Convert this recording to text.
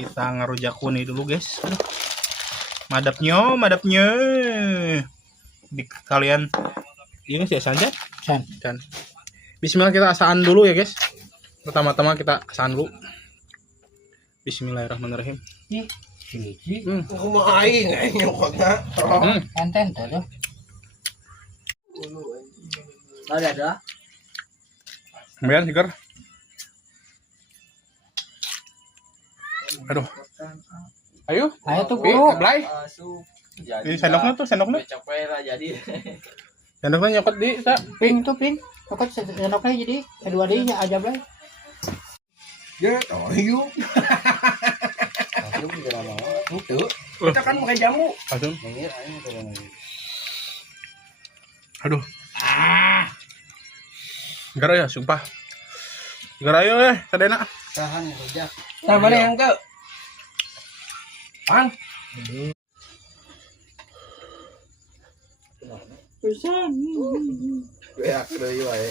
Kita ngerujak kuning dulu guys. Aduh. Madapnya. Di kalian ini sih saja. Dan Bismillah kita asaan dulu ya guys. Pertama-tama kita asaan dulu. Bismillahirrahmanirrahim. Aku mau aing nyokotna. Enten tuh. Ada. Kemudian seger. Aduh. Ayo Tuh guru. Blay. Ini sendoknya sendoknya nyokot di Ping. Pokok sendoknya jadi kedua dinya aja Blay. Ya, ayo. Kita kan pakai jamu. Aduh. Gara ya, sumpah. Gara ayo sadena. Tahan rujak. Nah, mana yang ke? Ang. Pesan. Ya, keren wae.